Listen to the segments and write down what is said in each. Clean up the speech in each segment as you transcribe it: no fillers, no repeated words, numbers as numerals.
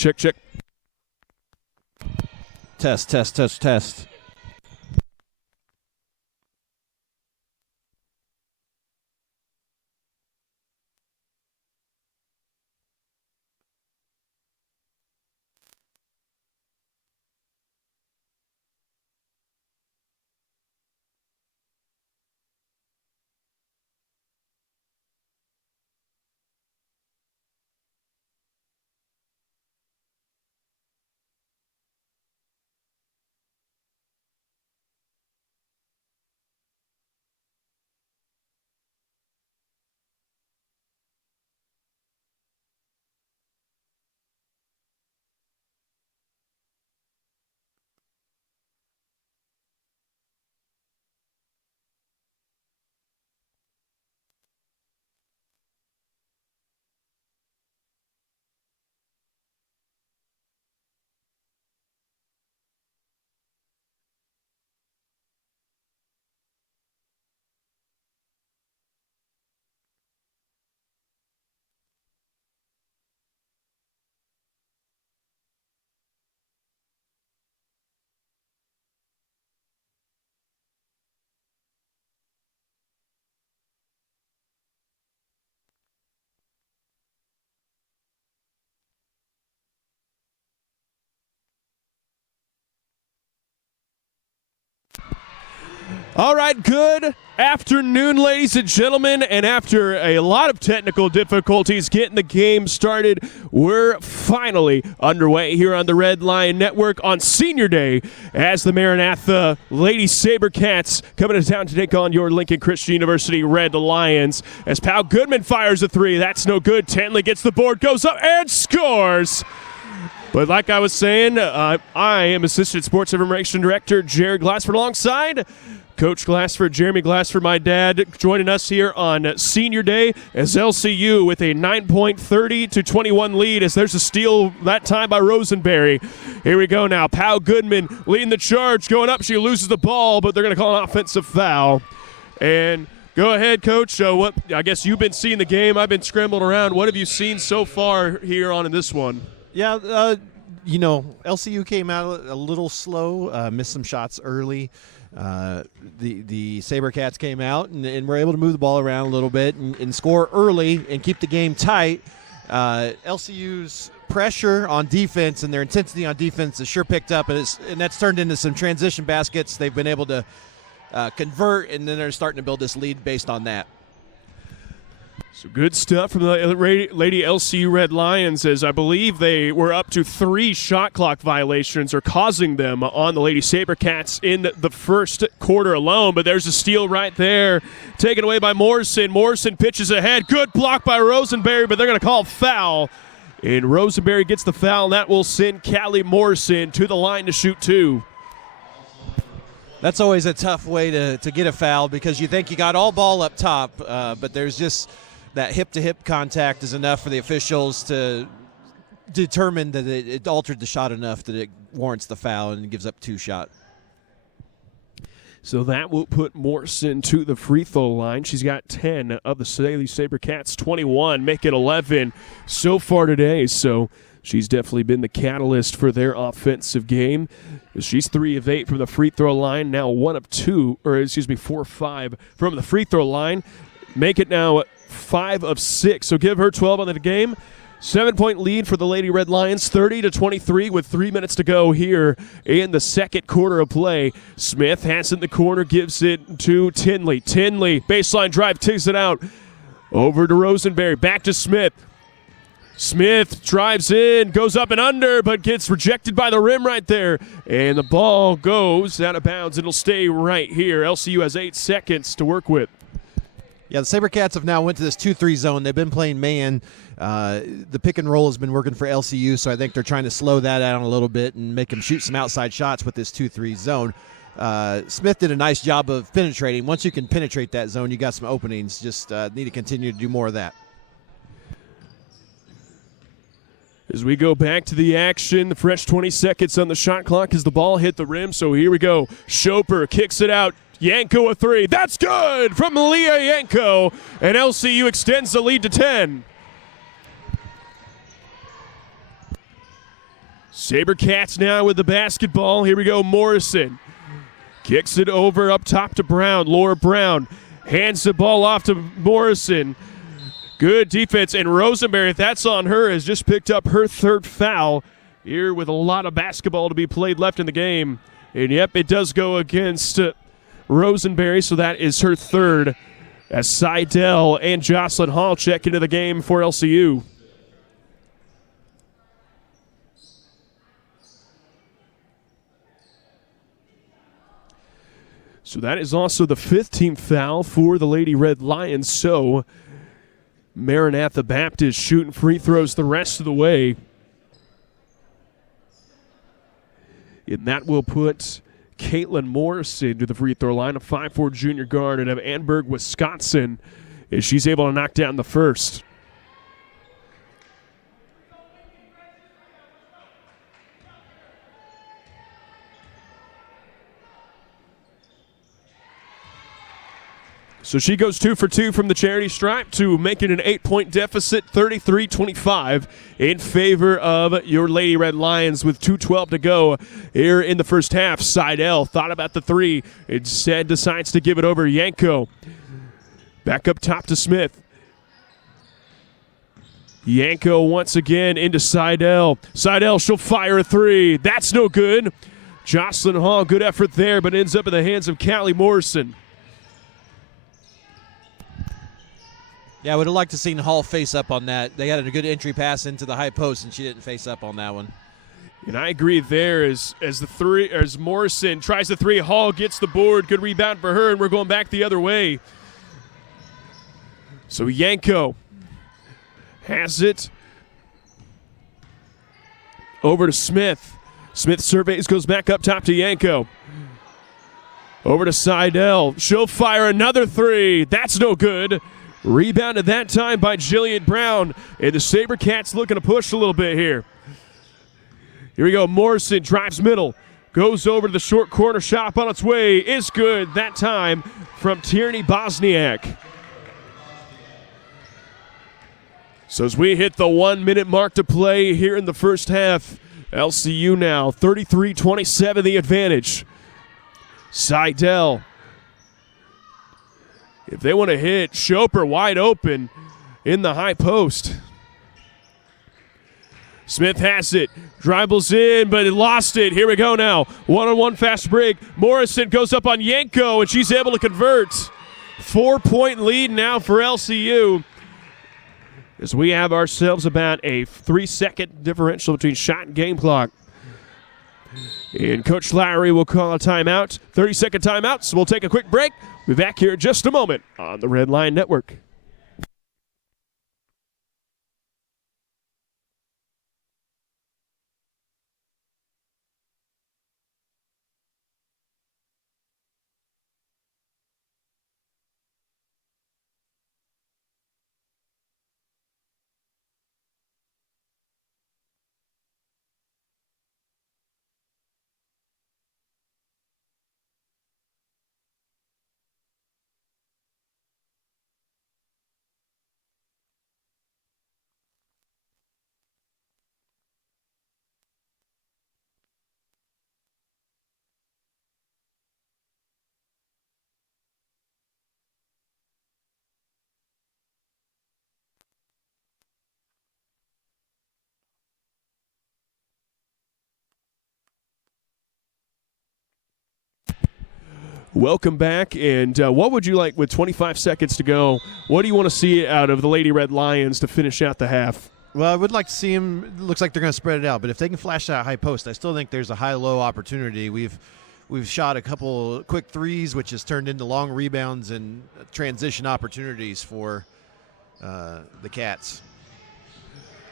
Check, check. Test, test, test, test. All right, good afternoon, ladies and gentlemen. And after a lot of technical difficulties getting the game started, we're finally underway here on the Red Lion Network on Senior Day as the Maranatha Lady Sabercats coming to town to take on your Lincoln Christian University Red Lions. As Pal Goodman fires a three, that's no good. Tenley gets the board, goes up, and scores. But like I was saying, I am Assistant Sports Information Director Jared Glassford alongside Coach Glassford, Jeremy Glassford, my dad, joining us here on Senior Day as LCU with a 9-point 30-21 lead as there's a steal that time by Rosenberry. Here we go now. Pal Goodman leading the charge, going up. She loses the ball, but they're going to call an offensive foul. And go ahead, Coach. I guess you've been seeing the game. I've been scrambling around. What have you seen so far here on in this one? Yeah, LCU came out a little slow, missed some shots early. The Sabercats came out and were able to move the ball around a little bit and score early and keep the game tight. LCU's pressure on defense and their intensity on defense has sure picked up, and that's turned into some transition baskets. They've been able to convert, and then they're starting to build this lead based on that. So good stuff from the Lady LCU Red Lions, as I believe they were up to 3 shot clock violations or causing them on the Lady Sabercats in the first quarter alone. But there's a steal right there, taken away by Morrison. Morrison pitches ahead. Good block by Rosenberry, but they're going to call foul. And Rosenberry gets the foul, and that will send Callie Morrison to the line to shoot 2. That's always a tough way to get a foul because you think you got all ball up top, but there's just that hip-to-hip contact is enough for the officials to determine that it altered the shot enough that it warrants the foul and gives up 2 shots. So that will put Morrison to the free throw line. She's got 10 of the Lady Sabercats, 21, make it 11 so far today. So she's definitely been the catalyst for their offensive game. She's 3 of 8 from the free throw line, now 4 of 5 from the free throw line. Make it now 5 of 6, so give her 12 on the game. 7-point lead for the Lady Red Lions, 30-23 with 3 minutes to go here in the second quarter of play. Smith has it in the corner, gives it to Tinley. Tinley, baseline drive, takes it out. Over to Rosenberry, back to Smith. Smith drives in, goes up and under, but gets rejected by the rim right there. And the ball goes out of bounds. It'll stay right here. LCU has 8 seconds to work with. Yeah, the Sabercats have now went to this 2-3 zone. They've been playing man. The pick and roll has been working for LCU, so I think they're trying to slow that down a little bit and make them shoot some outside shots with this 2-3 zone. Smith did a nice job of penetrating. Once you can penetrate that zone, you got some openings. Just need to continue to do more of that. As we go back to the action, the fresh 20 seconds on the shot clock as the ball hit the rim. So here we go. Schoper kicks it out. Yanko a 3. That's good from Leah Yanko. And LCU extends the lead to 10. SaberCats now with the basketball. Here we go, Morrison. Kicks it over up top to Brown. Laura Brown hands the ball off to Morrison. Good defense, and Rosenberry, if that's on her, has just picked up her third foul here with a lot of basketball to be played left in the game. And, yep, it does go against Rosenberry, so that is her third as Seidel and Jocelyn Hall check into the game for LCU. So that is also the fifth team foul for the Lady Red Lions. So Maranatha Baptist shooting free throws the rest of the way. And that will put Caitlin Morrison to the free throw line, a 5'4" junior guard out of Annenberg, Wisconsin, as she's able to knock down the first. So she goes 2 for 2 from the charity stripe to make it an 8-point deficit, 33-25 in favor of your Lady Red Lions with 2:12 to go here in the first half. Seidel thought about the three, instead decides to give it over Yanko. Back up top to Smith. Yanko once again into Seidel. Seidel, she'll fire a three. That's no good. Jocelyn Hall, good effort there, but ends up in the hands of Callie Morrison. Yeah, I would have liked to seen Hall face up on that. They had a good entry pass into the high post, and she didn't face up on that one. And I agree there as Morrison tries the three. Hall gets the board. Good rebound for her, and we're going back the other way. So Yanko has it over to Smith. Smith surveys, goes back up top to Yanko. Over to Seidel. She'll fire another three. That's no good. Rebounded that time by Jillian Brown. And the SaberCats looking to push a little bit here. Here we go. Morrison drives middle. Goes over to the short corner. Shot up on its way. Is good that time from Tierney Bosniak. So as we hit the 1 minute mark to play here in the first half, LCU now 33-27 the advantage. Seidel. If they want to hit, Schoper wide open in the high post. Smith has it, dribbles in, but he lost it. Here we go now. One-on-one fast break. Morrison goes up on Yanko, and she's able to convert. 4-point lead now for LCU, as we have ourselves about a 3-second differential between shot and game clock. And Coach Lowry will call a timeout, 30-second timeout, so we'll take a quick break. We'll be back here in just a moment on the Red Line Network. Welcome back, and what would you like with 25 seconds to go? What do you want to see out of the Lady Red Lions to finish out the half? Well, I would like to see them. It looks like they're going to spread it out, but if they can flash that high post, I still think there's a high-low opportunity. We've shot a couple quick threes, which has turned into long rebounds and transition opportunities for the Cats.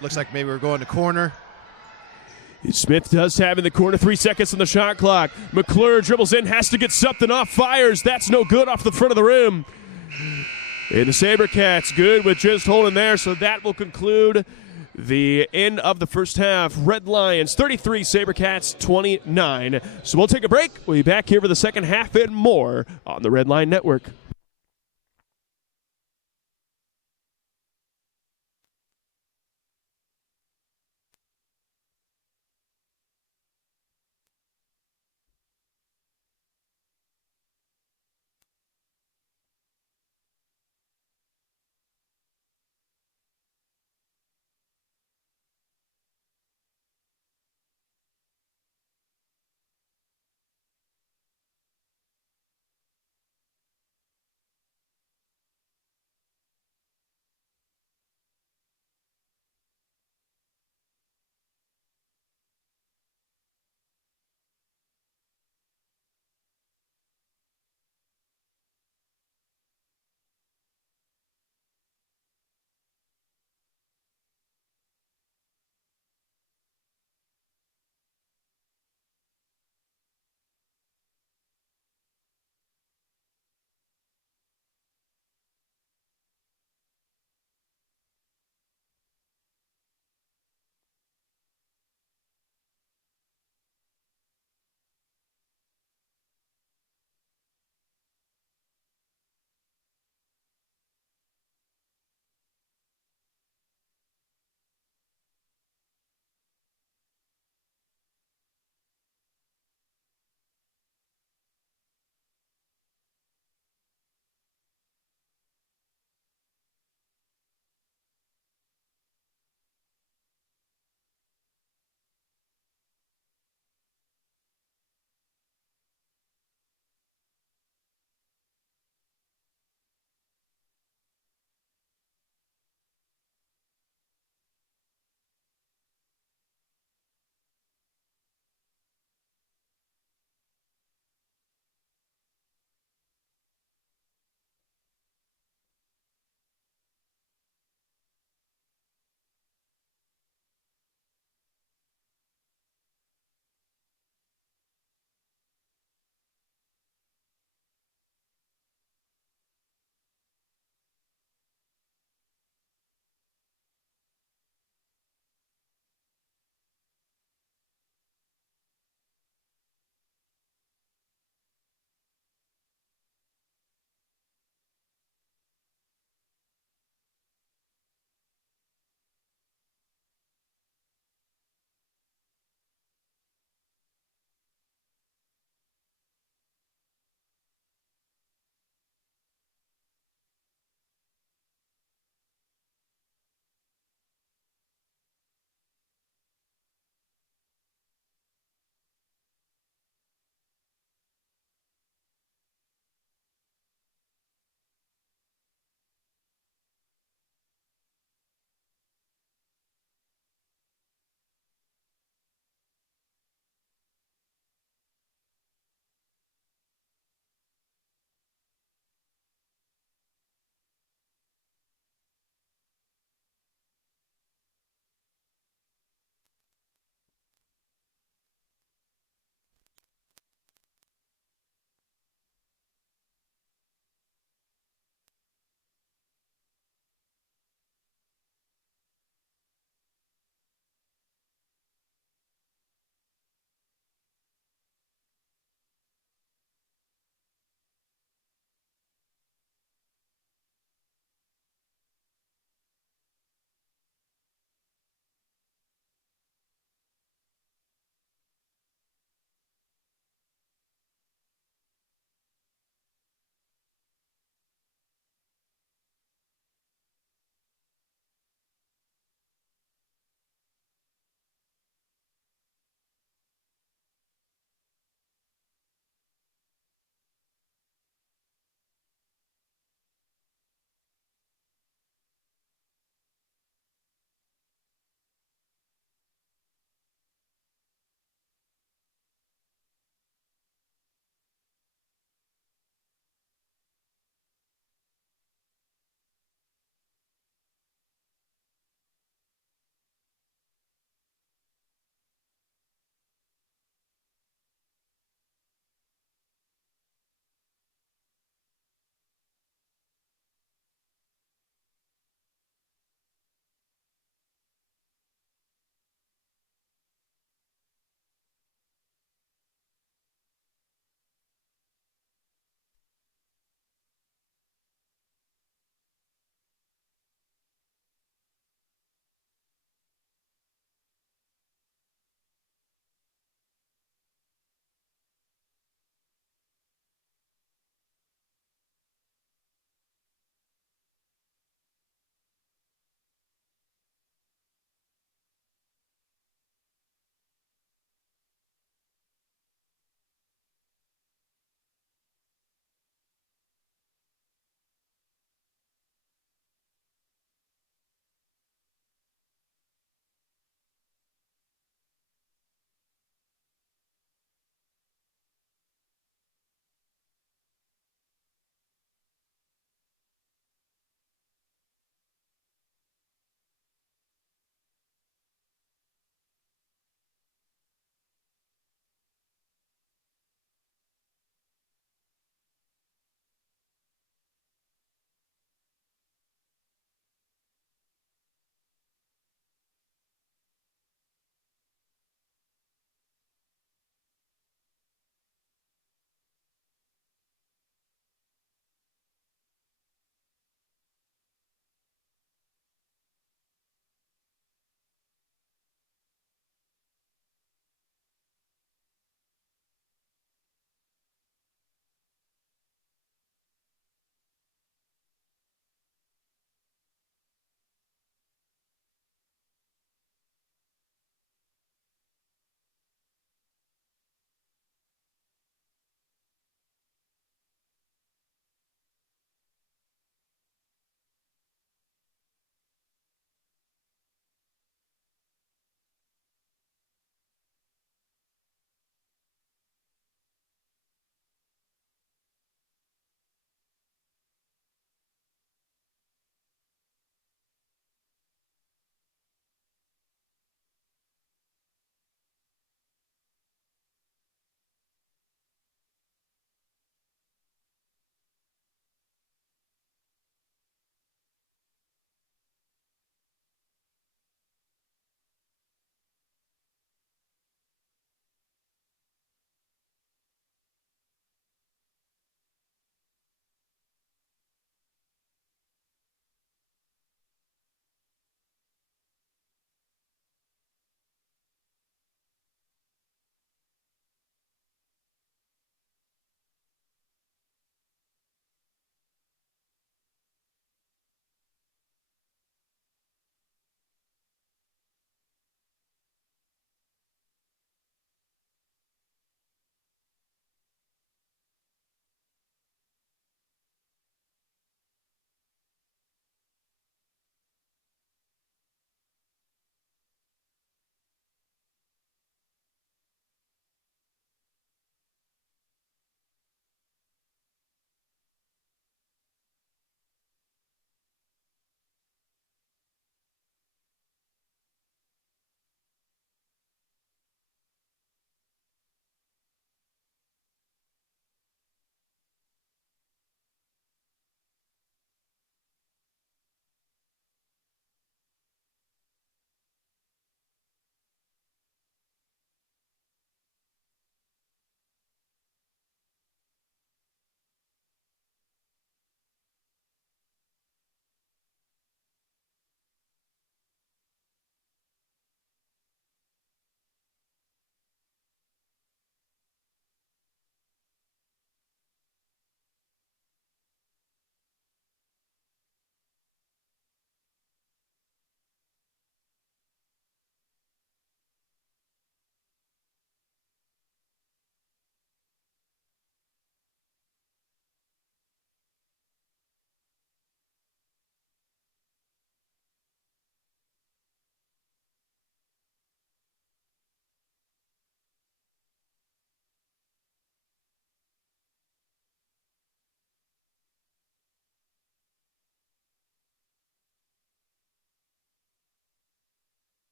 Looks like maybe we're going to corner. Smith does have in the corner, 3 seconds on the shot clock. McClure dribbles in, has to get something off, fires. That's no good off the front of the rim. And the SaberCats good with just holding there, so that will conclude the end of the first half. Red Lions 33, SaberCats 29. So we'll take a break. We'll be back here for the second half and more on the Red Line Network.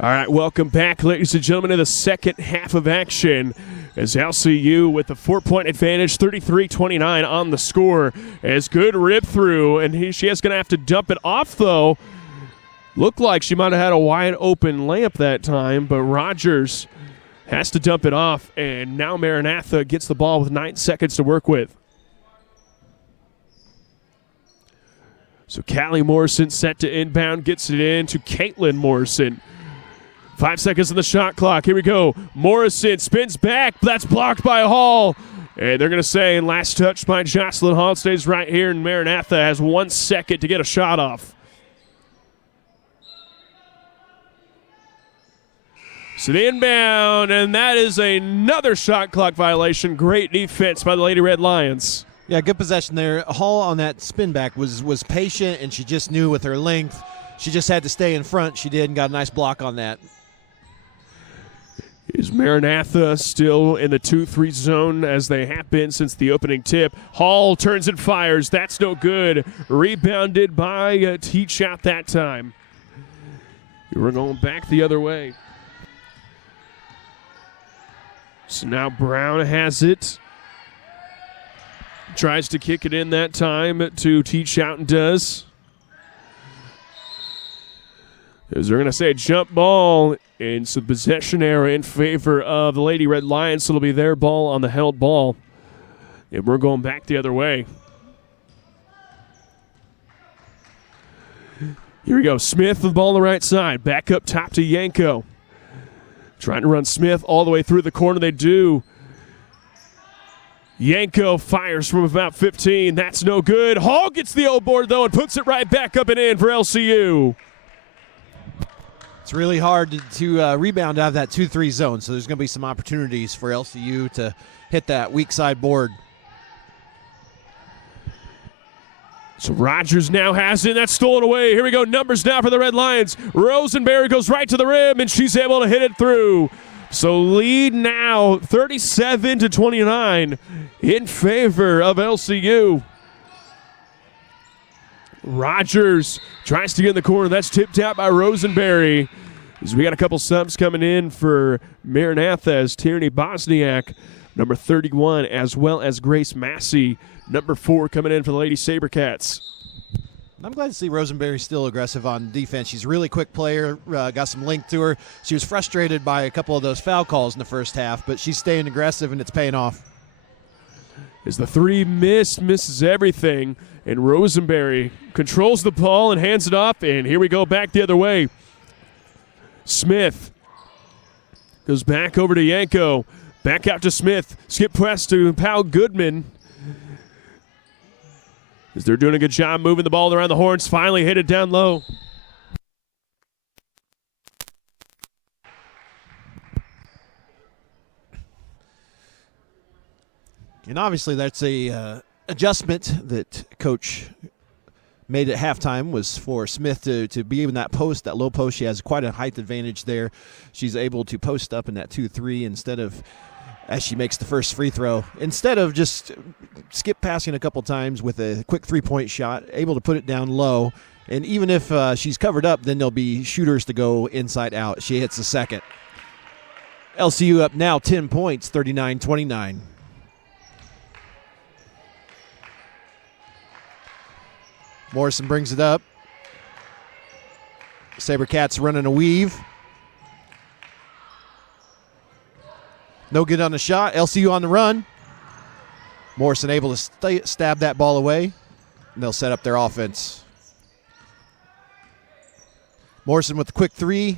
All right, welcome back, ladies and gentlemen, to the second half of action as LCU with the 4-point advantage, 33-29 on the score. As good rip through, and she is going to have to dump it off, though. Looked like she might have had a wide open layup that time, but Rogers has to dump it off, and now Maranatha gets the ball with 9 seconds to work with. So Callie Morrison set to inbound, gets it in to Caitlin Morrison. 5 seconds on the shot clock. Here we go. Morrison spins back. That's blocked by Hall. And they're going to say last touch by Jocelyn Hall. Stays right here, and Maranatha has 1 second to get a shot off. So the inbound, and that is another shot clock violation. Great defense by the Lady Red Lions. Yeah, good possession there. Hall on that spin back was patient, and she just knew with her length, she just had to stay in front. She did and got a nice block on that. Is Maranatha still in the 2-3 zone as they have been since the opening tip? Hall turns and fires. That's no good. Rebounded by Teach Out that time. We're going back the other way. So now Brown has it. Tries to kick it in that time to Teach Out and does. As they're going to say jump ball. And so possession error in favor of the Lady Red Lions. So it'll be their ball on the held ball. And we're going back the other way. Here we go. Smith with the ball on the right side. Back up top to Yanko. Trying to run Smith all the way through the corner. They do. Yanko fires from about 15. That's no good. Hall gets the old board, though, and puts it right back up and in for LCU. It's really hard to rebound out of that 2-3 zone, so there's going to be some opportunities for LCU to hit that weak side board. So Rogers now has it. That's stolen away. Here we go. Numbers now for the Red Lions. Rosenberry goes right to the rim, and she's able to hit it through. So lead now 37-29 in favor of LCU. Rogers tries to get in the corner. That's tipped out by Rosenberry. As we got a couple subs coming in for Maranatha as Tierney Bosniak, number 31, as well as Grace Massey, number 4, coming in for the Lady Sabercats. I'm glad to see Rosenberry still aggressive on defense. She's a really quick player, got some length to her. She was frustrated by a couple of those foul calls in the first half, but she's staying aggressive, and it's paying off. As the 3 misses everything, and Rosenberry controls the ball and hands it off, and here we go back the other way. Smith goes back over to Yanko. Back out to Smith. Skip pass to Powell Goodman. As they're doing a good job moving the ball around the horns. Finally hit it down low. And obviously that's a adjustment that Coach made at halftime, was for Smith to be in that post, that low post. She has quite a height advantage there. She's able to post up in that 2-3 instead of, as she makes the first free throw, instead of just skip passing a couple times with a quick 3-point shot, able to put it down low. And even if she's covered up, then there'll be shooters to go inside out. She hits the second. LCU up now 10 points, 39-29. Morrison brings it up. Sabercats running a weave. No good on the shot. LCU on the run. Morrison able to stab that ball away, and they'll set up their offense. Morrison with the quick 3.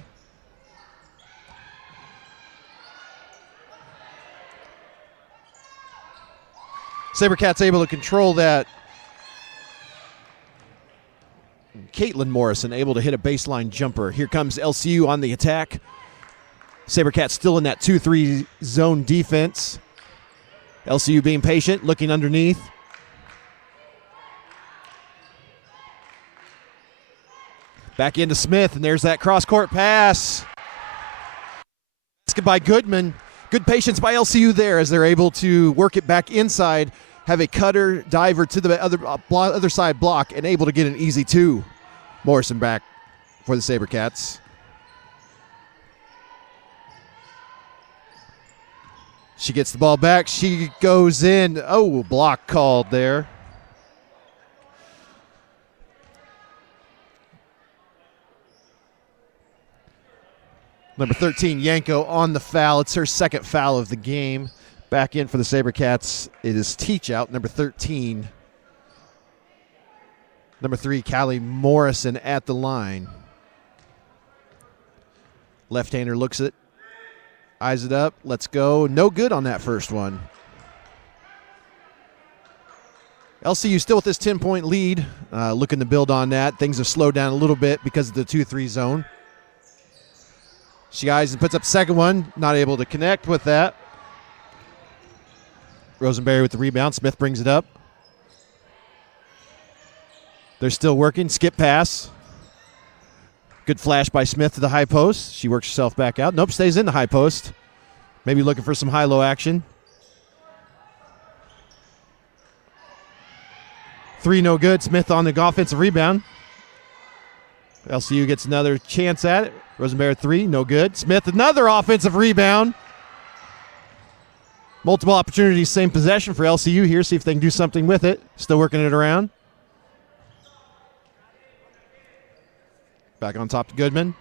Sabercats able to control that. Caitlin Morrison able to hit a baseline jumper. Here comes LCU on the attack. Sabercats still in that 2-3 zone defense. LCU being patient, looking underneath. Back into Smith, and there's that cross-court pass. Basket by Goodman. Good patience by LCU there as they're able to work it back inside, have a cutter diver to the other side block, and able to get an easy 2. Morrison back for the Sabercats. She gets the ball back. She goes in. Oh, block called there. Number 13, Yanko, on the foul. It's her second foul of the game. Back in for the SaberCats, it is Teach out, number 13. Number 3, Callie Morrison at the line. Left-hander looks it, eyes it up, let's go. No good on that first one. LCU still with this 10-point lead, looking to build on that. Things have slowed down a little bit because of the 2-3 zone. She eyes and puts up the second one, not able to connect with that. Rosenberry with the rebound. Smith brings it up. They're still working. Skip pass. Good flash by Smith to the high post. She works herself back out. Nope, stays in the high post. Maybe looking for some high-low action. 3 no good. Smith on the offensive rebound. LCU gets another chance at it. Rosenberry 3, no good. Smith another offensive rebound. Multiple opportunities, same possession for LCU here. See if they can do something with it. Still working it around. Back on top to Goodman.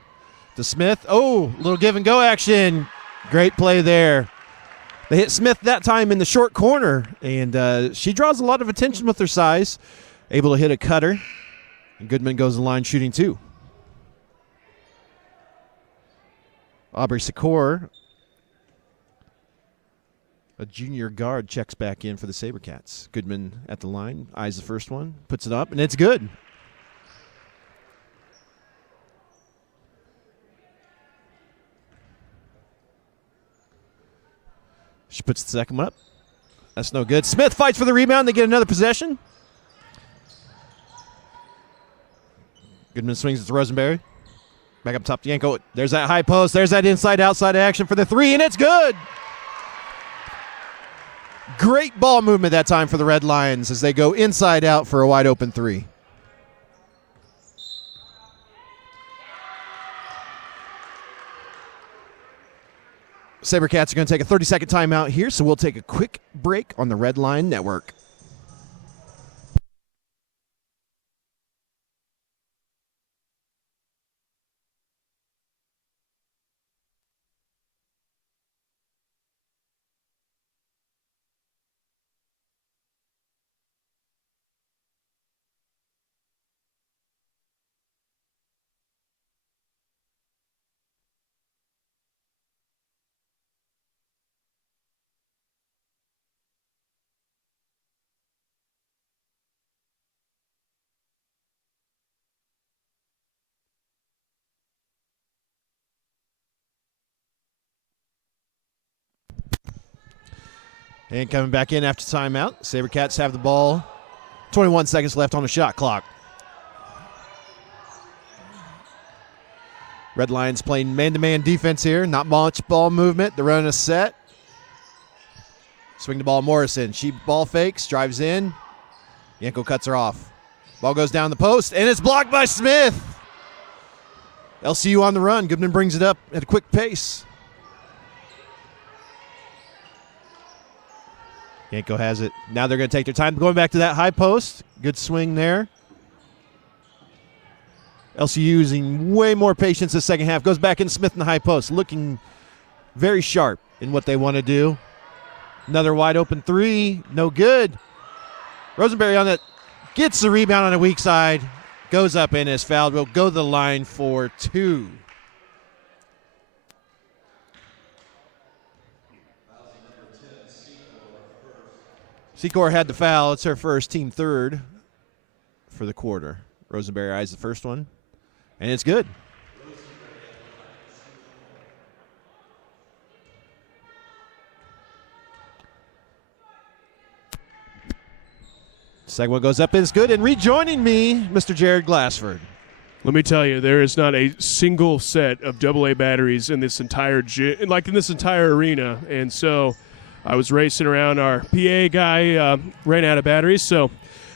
To Smith. Oh, little give and go action. Great play there. They hit Smith that time in the short corner, and she draws a lot of attention with her size. Able to hit a cutter. And Goodman goes to the line shooting 2. Aubrey Secor, a junior guard, checks back in for the SaberCats. Goodman at the line, eyes the first one, puts it up, and it's good. She puts the second one up. That's no good. Smith fights for the rebound. They get another possession. Goodman swings it to Rosenberry. Back up top to Yanko. There's that high post. There's that inside-outside action for the 3, and it's good. Great ball movement that time for the Red Lions as they go inside out for a wide-open 3. SaberCats are going to take a 30-second timeout here, so we'll take a quick break on the Red Line Network. And coming back in after timeout, SaberCats have the ball. 21 seconds left on the shot clock. Red Lions playing man-to-man defense here. Not much ball movement. They're running a set. Swing the ball, Morrison. She ball fakes, drives in. Yanko cuts her off. Ball goes down the post, and it's blocked by Smith. LCU on the run. Goodman brings it up at a quick pace. Yanko has it. Now they're going to take their time. Going back to that high post. Good swing there. LCU using way more patience the second half. Goes back in Smith in the high post. Looking very sharp in what they want to do. Another wide open 3. No good. Rosenberry on that. Gets the rebound on the weak side. Goes up and is fouled. Will go to the line for 2. Secor had the foul. It's her first, team third for the quarter. Rosenberry eyes the first one, and it's good. Second one goes up and it's good. And rejoining me, Mr. Jared Glassford. Let me tell you, there is not a single set of AA batteries in this entire arena, and so I was racing around. Our PA guy ran out of batteries, so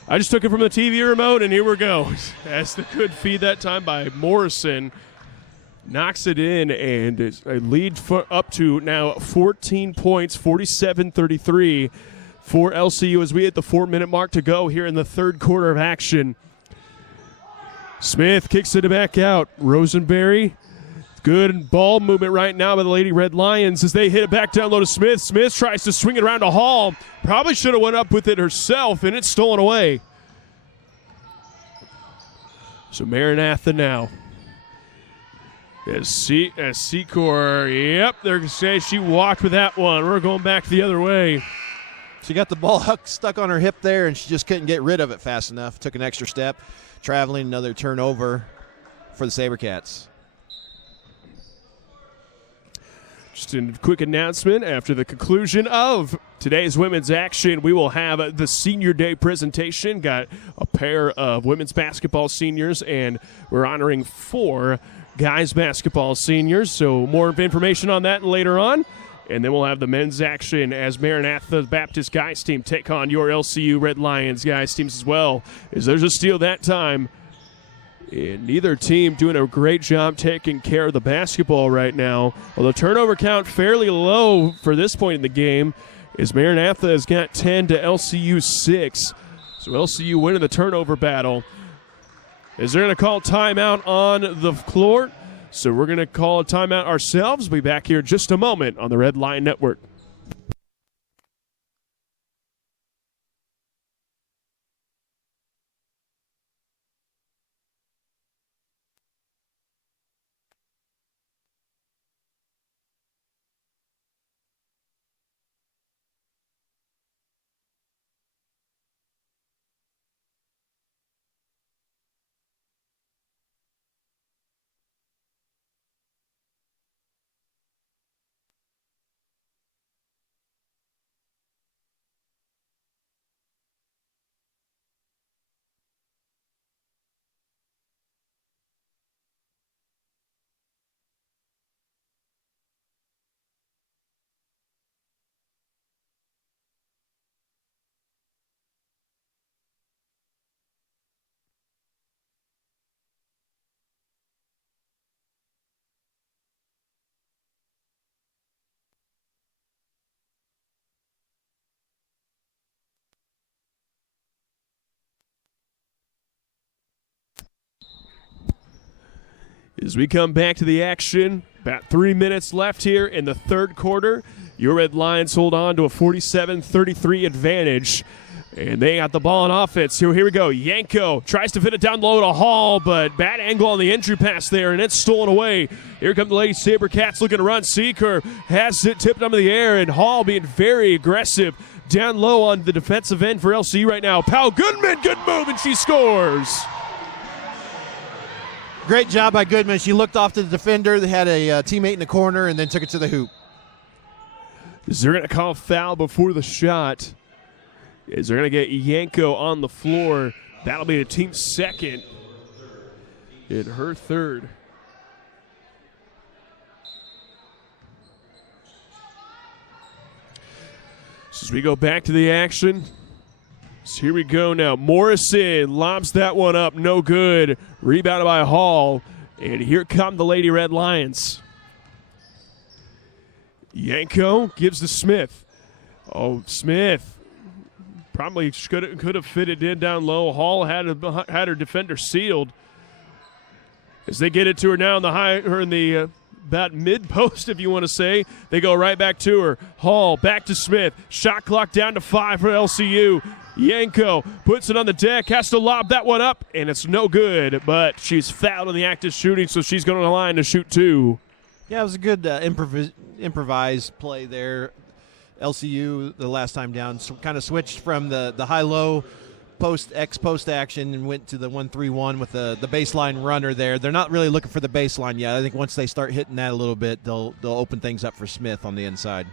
I just took it from the TV remote, and here we go. As the good feed that time by Morrison. knocks it in, and it's a lead up to now 14 points, 47-33 for LCU as we hit the 4-minute mark to go here in the third quarter of action. Smith kicks it back out. Rosenberry, good ball movement right now by the Lady Red Lions as they hit it back down low to Smith. Smith tries to swing it around to Hall. Probably should have went up with it herself, and it's stolen away. So Maranatha now. As Secor, yep, they're going to say she walked with that one. We're going back the other way. She got the ball stuck on her hip there, and she just couldn't get rid of it fast enough. Took an extra step, traveling, another turnover for the SaberCats. Just a quick announcement after the conclusion of today's women's action, we will have the Senior Day presentation. Got a pair of women's basketball seniors, and we're honoring 4 guys basketball seniors. So more information on that later on. And then we'll have the men's action as Maranatha Baptist guys team take on your LCU Red Lions guys teams as well. As there's a steal that time. And neither team doing a great job taking care of the basketball right now. Well, the turnover count fairly low for this point in the game as Maranatha has got 10 to LCU 6. So LCU winning the turnover battle. As they're going to call timeout on the floor. So we're going to call a timeout ourselves. We'll be back here in just a moment on the Red Line Network. As we come back to the action, about 3 minutes left here in the third quarter. Your Red Lions hold on to a 47-33 advantage. And they got the ball on offense. Here we go. Yanko tries to fit it down low to Hall, but bad angle on the entry pass there, and it's stolen away. Here come the Lady SaberCats looking to run. Seeker has it tipped up in the air, and Hall being very aggressive down low on the defensive end for LCU right now. Powell Goodman, good move, and she scores. Great job by Goodman. She looked off to the defender. They had a teammate in the corner and then took it to the hoop. They're going to call foul before the shot. They're going to get Yanko on the floor. That'll be the team's second and her third. So as we go back to the action, so here we go now. Morrison lobs that one up, no good. Rebounded by Hall, and here come the Lady Red Lions. Yanko gives to Smith. Oh, Smith probably could have fitted in down low. Hall had her defender sealed. As they get it to her now in the about mid post, if you want to say, they go right back to her. Hall back to Smith. Shot clock down to 5 for LCU. Yanko puts it on the deck, has to lob that one up, and it's no good, but she's fouled in the act of shooting, so she's going to the line to shoot 2. Yeah, it was a good improvised play there. LCU, the last time down, kind of switched from the high-low post action and went to the 1-3-1 with the baseline runner there. They're not really looking for the baseline yet. I think once they start hitting that a little bit, they'll open things up for Smith on the inside.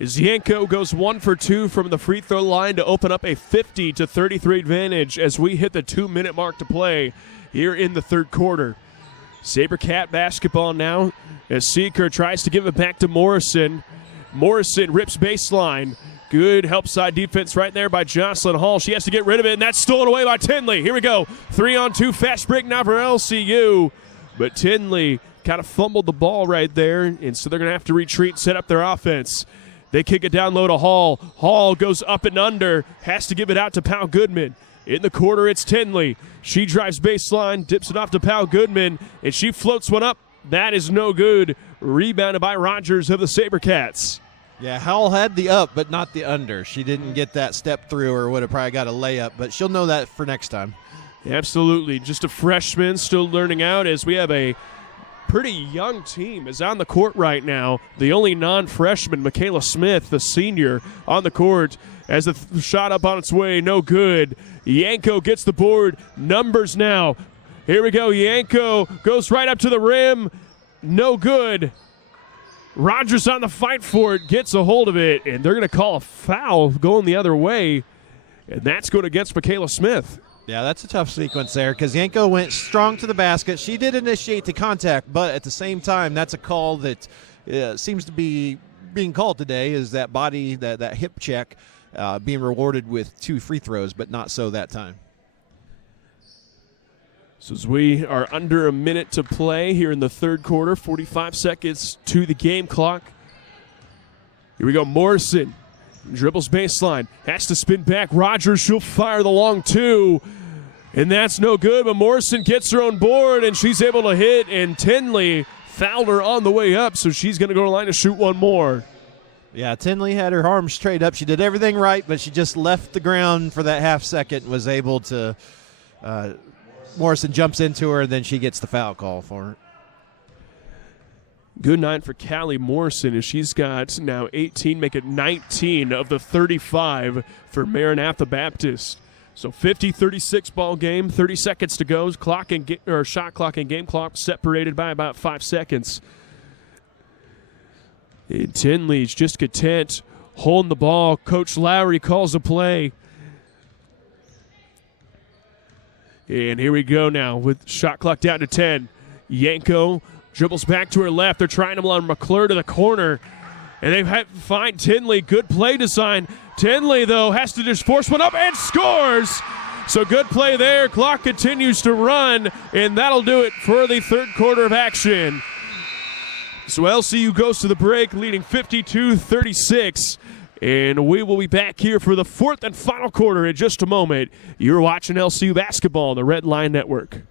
As Yanko goes 1 for 2 from the free throw line to open up a 50-33 advantage as we hit the 2-minute mark to play here in the third quarter. SaberCat basketball now as Seeker tries to give it back to Morrison. Morrison rips baseline. Good help side defense right there by Jocelyn Hall. She has to get rid of it, and that's stolen away by Tinley. Here we go. 3-on-2 fast break now for LCU. but Tinley kind of fumbled the ball right there, and so they're going to have to retreat, set up their offense. They kick it down low to Hall. Hall goes up and under, has to give it out to Powell Goodman. In the quarter, it's Tinley. She drives baseline, dips it off to Powell Goodman, and she floats one up. That is no good. Rebounded by Rogers of the SaberCats. Yeah, Howell had the up, but not the under. She didn't get that step through or would have probably got a layup, but she'll know that for next time. Absolutely. Just a freshman still learning out as we have a pretty young team is on the court right now. The only non-freshman, Michaela Smith, the senior, on the court as the shot up on its way, no good. Yanko gets the board. Numbers now. Here we go. Yanko goes right up to the rim. No good. Rogers on the fight for it, gets a hold of it, and they're going to call a foul going the other way, and that's going against Michaela Smith. Yeah, that's a tough sequence there because Yanko went strong to the basket. She did initiate the contact, but at the same time, that's a call that seems to be being called today is that body, that hip check being rewarded with 2 free throws, but not so that time. So as we are under a minute to play here in the third quarter, 45 seconds to the game clock. Here we go, Morrison. Dribbles baseline, has to spin back. Rogers, she'll fire the long 2, and that's no good, but Morrison gets her own board, and she's able to hit, and Tinley fouled her on the way up, so she's going to go to the line to shoot one more. Yeah, Tinley had her arms straight up. She did everything right, but she just left the ground for that half second and was able to Morrison jumps into her, and then she gets the foul call for her. Good night for Callie Morrison as she's got now 18, make it 19 of the 35 for Maranatha Baptist. So 50-36 ball game, 30 seconds to go. Shot clock and game clock separated by about 5 seconds. And Tinley's just content holding the ball. Coach Lowry calls a play. And here we go now with shot clock down to 10. Yanko dribbles back to her left. They're trying to run McClure to the corner. And they find Tinley. Good play design. Tinley, though, has to just force one up and scores. So good play there. Clock continues to run. And that'll do it for the third quarter of action. So LCU goes to the break leading 52-36. And we will be back here for the fourth and final quarter in just a moment. You're watching LCU basketball on the Red Line Network.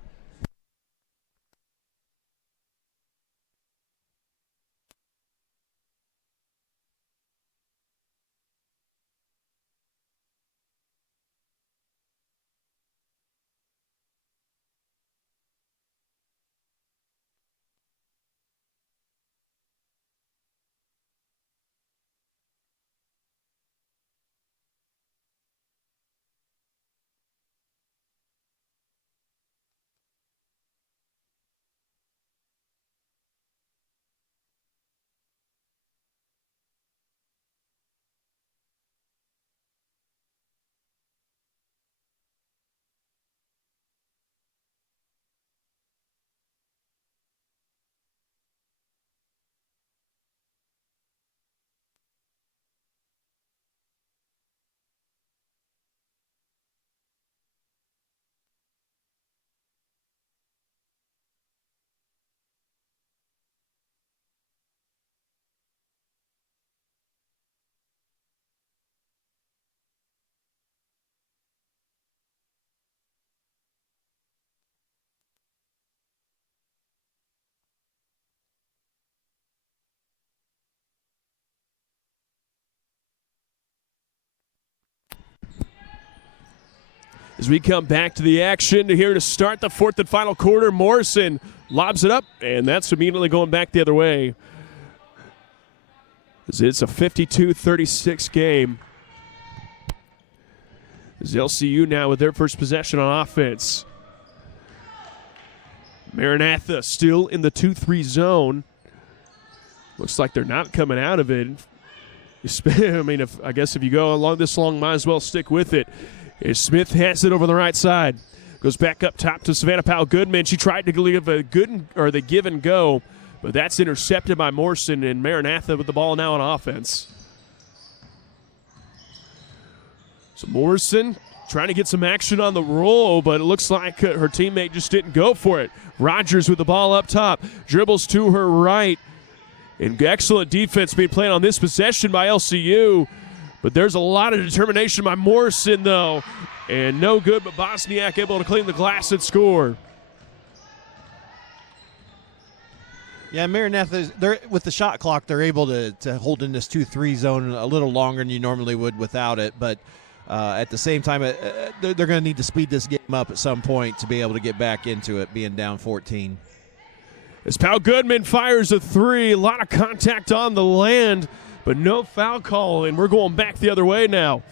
As we come back to the action here to start the fourth and final quarter, Morrison lobs it up, and that's immediately going back the other way. It's a 52-36 game. As LCU now with their first possession on offense. Maranatha still in the 2-3 zone. Looks like they're not coming out of it. I mean, I guess if you go along this long, might as well stick with it. As Smith has it over the right side. Goes back up top to Savannah Powell Goodman. She tried to give the give and go, but that's intercepted by Morrison, and Maranatha with the ball now on offense. So Morrison trying to get some action on the roll, but it looks like her teammate just didn't go for it. Rogers with the ball up top, dribbles to her right. And excellent defense being played on this possession by LCU. But there's a lot of determination by Morrison, though. And no good, but Bosniak able to clean the glass and score. Yeah, Maranatha, with the shot clock, they're able to hold in this 2-3 zone a little longer than you normally would without it. But at the same time, they're going to need to speed this game up at some point to be able to get back into it, being down 14. As Pal Goodman fires a three, a lot of contact on the land, but no foul call, and we're going back the other way now.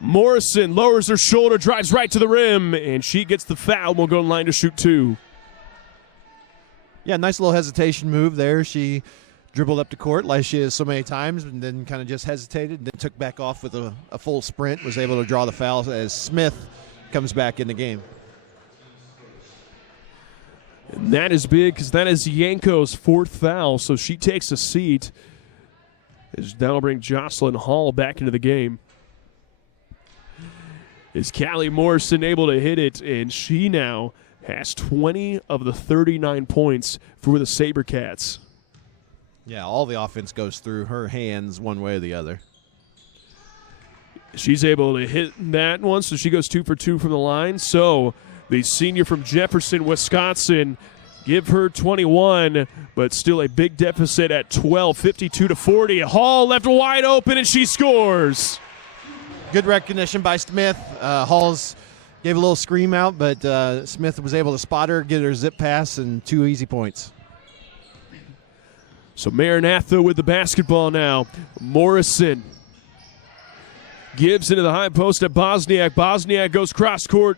Morrison lowers her shoulder, drives right to the rim, and she gets the foul. We'll go in line to shoot two. Yeah, nice little hesitation move there. She dribbled up to court like she has so many times and then kind of just hesitated and then took back off with a full sprint, was able to draw the foul as Smith comes back in the game. And that is big because that is Yanko's fourth foul, so she takes a seat. That'll bring Jocelyn Hall back into the game. Is Callie Morrison able to hit it, and she now has 20 of the 39 points for the SaberCats. Yeah, all the offense goes through her hands one way or the other. She's able to hit that one, so she goes 2 for 2 from the line. So the senior from Jefferson, Wisconsin, give her 21, but still a big deficit at 12, 52-40. Hall left wide open, and she scores. Good recognition by Smith. Hall's gave a little scream out, but Smith was able to spot her, get her zip pass, and 2 easy points. So Maranatha with the basketball now. Morrison gives into the high post at Bosniak. Bosniak goes cross court,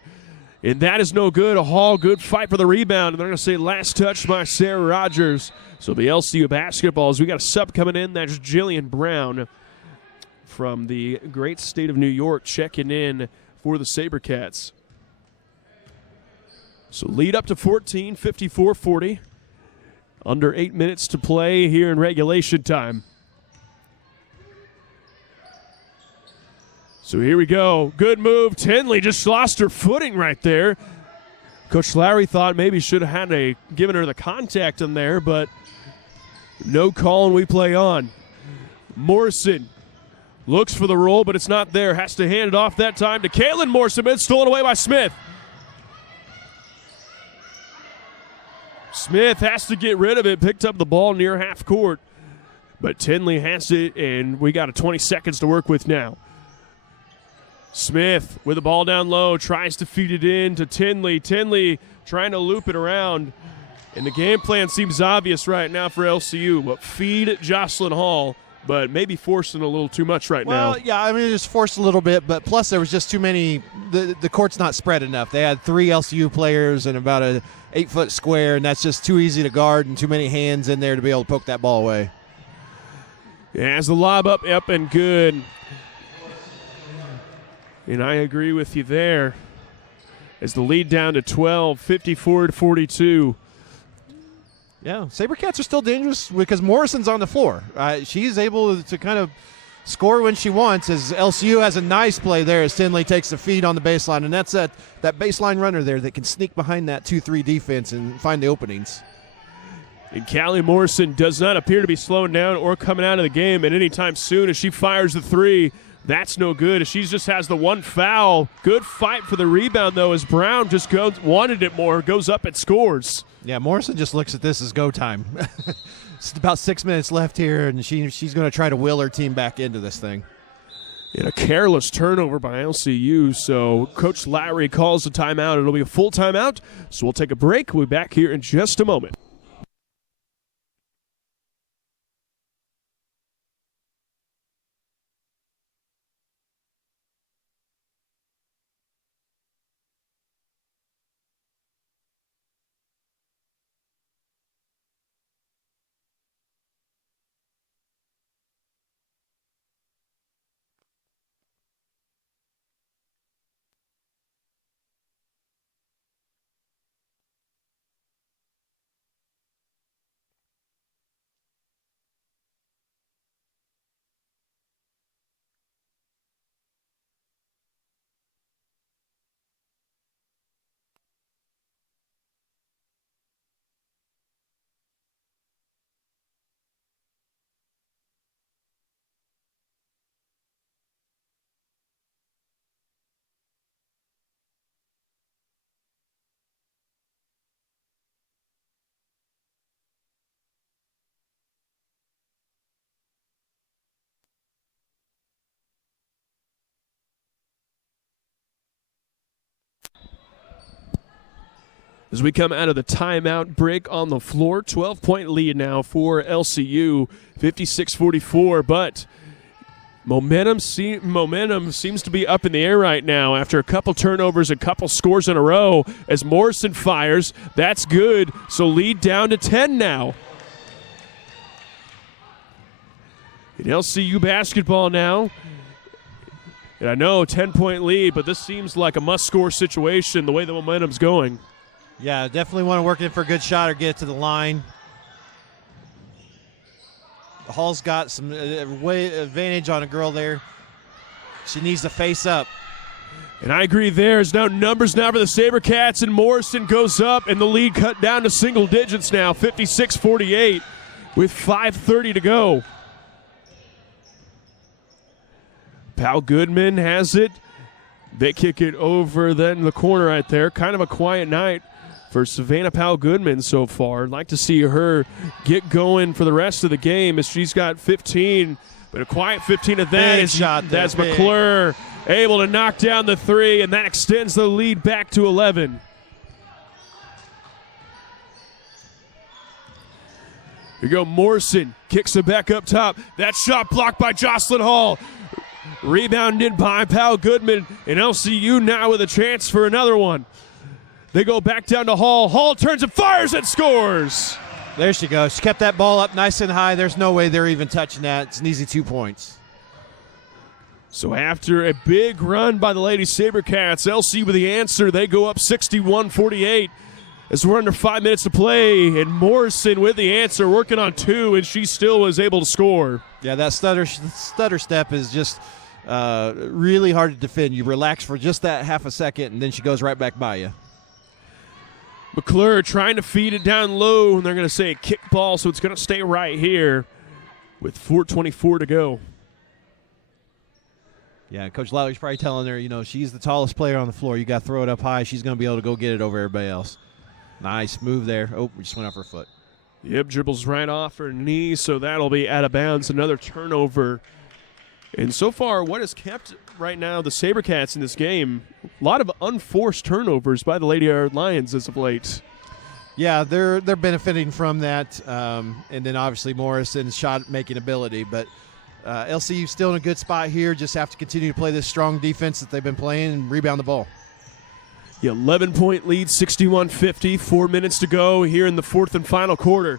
and that is no good. A Hall, good fight for the rebound, and they're going to say last touch by Sarah Rogers. So the LCU basketballs, we got a sub coming in. That's Jillian Brown from the great state of New York checking in for the SaberCats. So lead up to 14, 54-40. Under 8 minutes to play here in regulation time. So here we go. Good move. Tinley just lost her footing right there. Coach Lowry thought maybe should have given her the contact in there, but no call and we play on. Morrison looks for the roll, but it's not there. Has to hand it off that time to Caitlin Morrison, but it's stolen away by Smith. Smith has to get rid of it, picked up the ball near half court. But Tinley has it, and we got 20 seconds to work with now. Smith with the ball down low, tries to feed it in to Tinley. Tinley trying to loop it around. And the game plan seems obvious right now for LCU. But feed Jocelyn Hall, but maybe forcing a little too much right now. Well, yeah, I mean, it just forced a little bit, but plus there was just too many. The court's not spread enough. They had 3 LCU players and about a 8-foot square, and that's just too easy to guard and too many hands in there to be able to poke that ball away. As the lob up and good. And I agree with you there. As the lead down to 12, 54-42. Yeah, SaberCats are still dangerous because Morrison's on the floor. She's able to kind of score when she wants, as LCU has a nice play there as Tinley takes the feed on the baseline, and that's that baseline runner there that can sneak behind that 2-3 defense and find the openings. And Callie Morrison does not appear to be slowing down or coming out of the game at any time soon as she fires the three. That's no good. She just has the one foul. Good fight for the rebound, though, as Brown just wanted it more, goes up and scores. Yeah, Morrison just looks at this as go time. It's about 6 minutes left here, and she's going to try to will her team back into this thing. And a careless turnover by LCU, so Coach Lowry calls a timeout. It'll be a full timeout, so we'll take a break. We'll be back here in just a moment. As we come out of the timeout break on the floor, 12-point lead now for LCU, 56-44, but momentum seems to be up in the air right now after a couple turnovers, a couple scores in a row as Morrison fires. That's good, so lead down to 10 now. In LCU basketball now, and I know 10-point lead, but this seems like a must-score situation the way the momentum's going. Yeah, definitely want to work in for a good shot or get it to the line. Hall's got some advantage on a girl there. She needs to face up. And I agree there's now numbers now for the SaberCats, and Morrison goes up, and the lead cut down to single digits now, 56-48 with 5:30 to go. Pal Goodman has it. They kick it over then the corner right there. Kind of a quiet night for Savannah Powell Goodman so far. I'd like to see her get going for the rest of the game as she's got 15, but a quiet 15 at that. That's McClure able to knock down the three, and that extends the lead back to 11. Here you go, Morrison kicks it back up top. That shot blocked by Jocelyn Hall. Rebounded by Powell Goodman, and LCU now with a chance for another one. They go back down to Hall. Hall turns and fires and scores. There she goes. She kept that ball up nice and high. There's no way they're even touching that. It's an easy 2 points. So after a big run by the Lady SaberCats, LC with the answer. They go up 61-48 as we're under 5 minutes to play. And Morrison with the answer, working on two, and she still was able to score. Yeah, that stutter step is just really hard to defend. You relax for just that half a second, and then she goes right back by you. McClure trying to feed it down low, and they're going to say a kick ball, so it's going to stay right here with 4:24 to go. Yeah, Coach Lowry's probably telling her, she's the tallest player on the floor. You got to throw it up high. She's going to be able to go get it over everybody else. Nice move there. Oh, we just went off her foot. Yep, dribbles right off her knee, so that'll be out of bounds. Another turnover. And so far, what has kept right now the SaberCats in this game, a lot of unforced turnovers by the Lady Lions as of late. Yeah, they're benefiting from that, and then obviously Morrison's shot-making ability. But LCU still in a good spot here. Just have to continue to play this strong defense that they've been playing and rebound the ball. Yeah, 11-point lead, 61-50, 4 minutes to go here in the fourth and final quarter.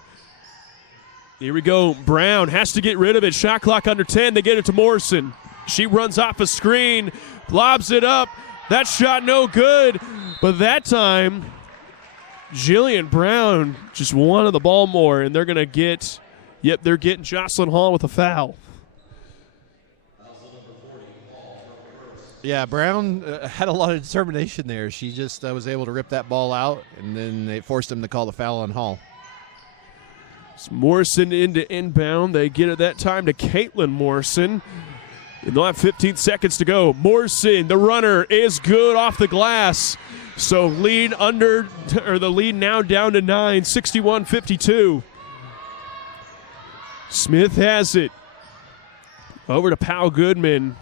Here we go. Brown has to get rid of it. Shot clock under 10. They get it to Morrison. She runs off a screen, lobs it up. That shot no good. But that time, Jillian Brown just wanted the ball more, and they're going to get, they're getting Jocelyn Hall with a foul. Yeah, Brown had a lot of determination there. She just was able to rip that ball out, and then they forced him to call the foul on Hall. It's Morrison into inbound. They get it that time to Caitlin Morrison. And they'll have 15 seconds to go. Morrison, the runner, is good off the glass. So the lead now down to 9, 61-52. Smith has it. Over to Powell Goodman.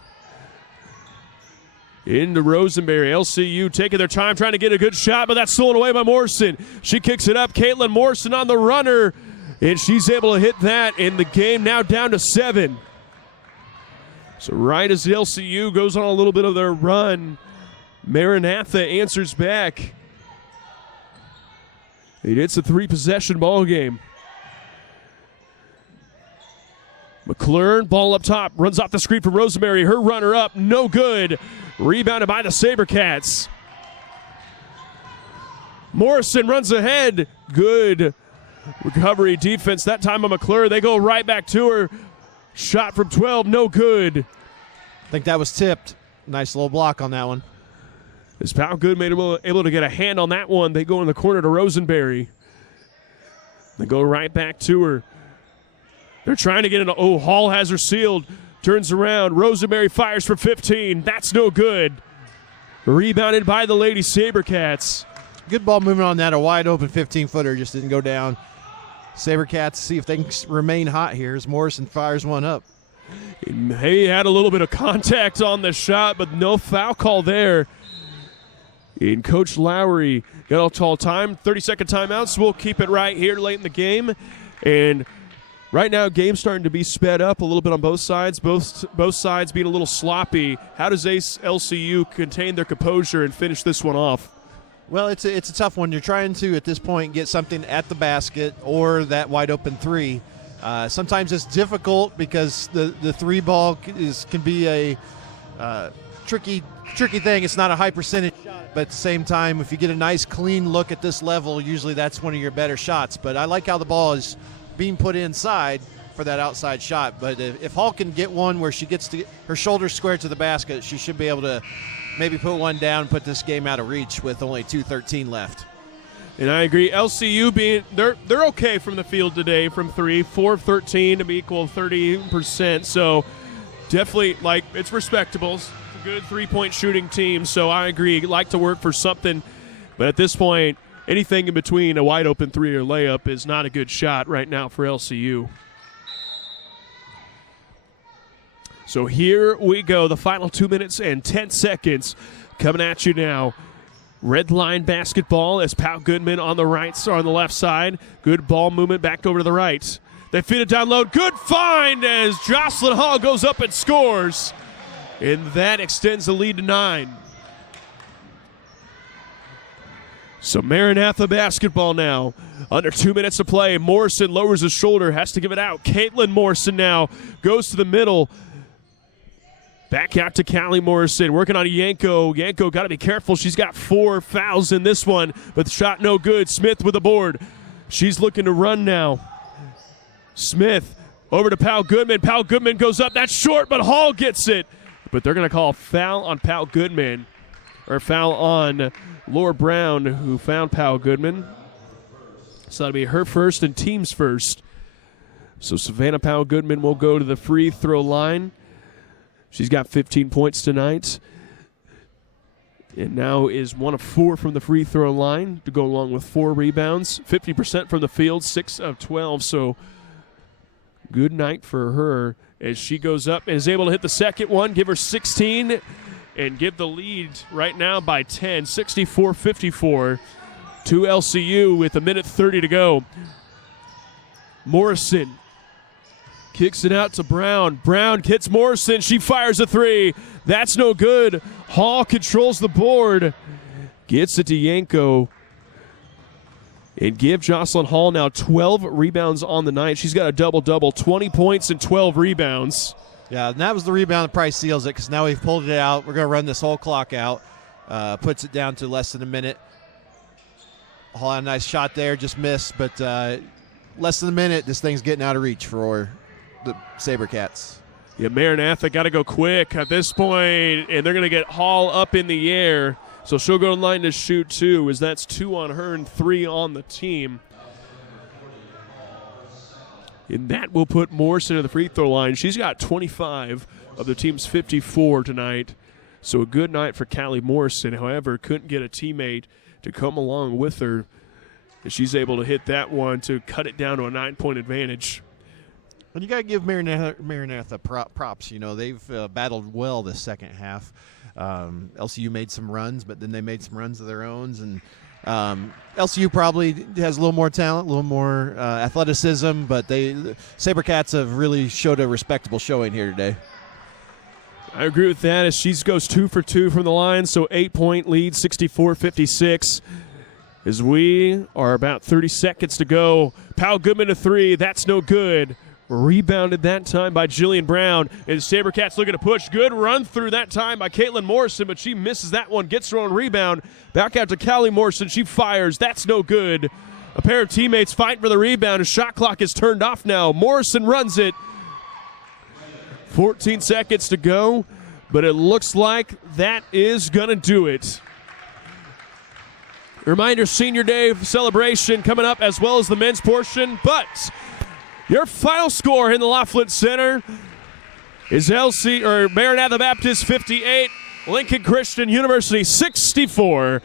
Into Rosenberry. LCU taking their time trying to get a good shot, but that's stolen away by Morrison. She kicks it up. Caitlin Morrison on the runner. And she's able to hit that, and the game now down to 7. So right as the LCU goes on a little bit of their run, Maranatha answers back. It's a 3-possession ball game. McClure, ball up top, runs off the screen from Rosemary. Her runner up, no good. Rebounded by the SaberCats. Morrison runs ahead. Good recovery defense. That time on McClure. They go right back to her. Shot from 12, no good. I think that was tipped. Nice little block on that one. As Powell Goodman able to get a hand on that one, they go in the corner to Rosenberry. They go right back to her. They're trying to get it. Oh, Hall has her sealed. Turns around. Rosenberry fires for 15. That's no good. Rebounded by the Lady SaberCats. Good ball movement on that. A wide open 15-footer just didn't go down. SaberCats see if they can remain hot here as Morrison fires one up. He had a little bit of contact on the shot, but no foul call there. And Coach Lowry got all tall time, 30-second timeouts. We'll keep it right here late in the game. And right now, game's starting to be sped up a little bit on both sides. Both sides being a little sloppy. How does LCU contain their composure and finish this one off? Well, it's a tough one. You're trying to, at this point, get something at the basket or that wide-open three. Sometimes it's difficult because the three ball can be a tricky thing. It's not a high percentage shot, but at the same time, if you get a nice clean look at this level, usually that's one of your better shots. But I like how the ball is being put inside for that outside shot. But if Hall can get one where she gets to her shoulders squared to the basket, she should be able to maybe put one down and put this game out of reach with only 2:13 left. And I agree. LCU they're okay from the field today from 3, 4 of 13 to be equal 30%. So definitely, it's respectable. It's a good three-point shooting team. So I agree. Like to work for something, but at this point, anything in between a wide open three or layup is not a good shot right now for LCU. So here we go. The final 2 minutes and 10 seconds coming at you now. Red line basketball as Pal Goodman on the left side. Good ball movement back over to the right. They feed it down low. Good find as Jocelyn Hall goes up and scores. And that extends the lead to 9. So Maranatha basketball now. Under 2 minutes to play. Morrison lowers his shoulder, has to give it out. Caitlin Morrison now goes to the middle. Back out to Callie Morrison, working on Yanko. Yanko got to be careful. She's got 4 fouls in this one, but the shot no good. Smith with the board. She's looking to run now. Smith over to Pal Goodman. Pal Goodman goes up. That's short, but Hall gets it. But they're going to call foul on Pal Goodman, or foul on Laura Brown, who found Pal Goodman. So that'll be her first and team's first. So Savannah Pal Goodman will go to the free throw line. She's got 15 points tonight. And now is 1 of 4 from the free throw line to go along with 4 rebounds. 50% from the field, 6 of 12. So good night for her as she goes up and is able to hit the second one, give her 16, and give the lead right now by 10, 64-54 to LCU with 1:30 to go. Morrison kicks it out to Brown. Brown hits Morrison. She fires a 3. That's no good. Hall controls the board. Gets it to Yanko. And give Jocelyn Hall now 12 rebounds on the night. She's got a double-double, 20 points and 12 rebounds. Yeah, and that was the rebound that Price seals it because now we've pulled it out. We're going to run this whole clock out. Puts it down to less than a minute. Hall had a nice shot there, just missed. But less than a minute, this thing's getting out of reach for the SaberCats. Yeah, Maranatha got to go quick at this point, and they're going to get Hall up in the air. So she'll go to the line to shoot 2, as that's 2 on her and 3 on the team. And that will put Morrison to the free throw line. She's got 25 of the team's 54 tonight. So a good night for Callie Morrison. However, couldn't get a teammate to come along with her. And she's able to hit that one to cut it down to a 9-point advantage. And you got to give Maranatha props. You know, they've battled well this second half. LCU made some runs, but then they made some runs of their own. And LCU probably has a little more talent, a little more athleticism, but the SaberCats have really showed a respectable showing here today. I agree with that as she goes 2 for 2 from the line, so 8-point lead, 64-56. As we are about 30 seconds to go. Pal Goodman a 3, that's no good. Rebounded that time by Jillian Brown. And SaberCats looking to push. Good run through that time by Caitlin Morrison, but she misses that one, gets her own rebound. Back out to Callie Morrison. She fires. That's no good. A pair of teammates fighting for the rebound. A shot clock is turned off now. Morrison runs it. 14 seconds to go, but it looks like that is going to do it. Reminder, Senior Day celebration coming up as well as the men's portion, but your final score in the Laughlin Center is Maranatha Baptist 58, Lincoln Christian University 64.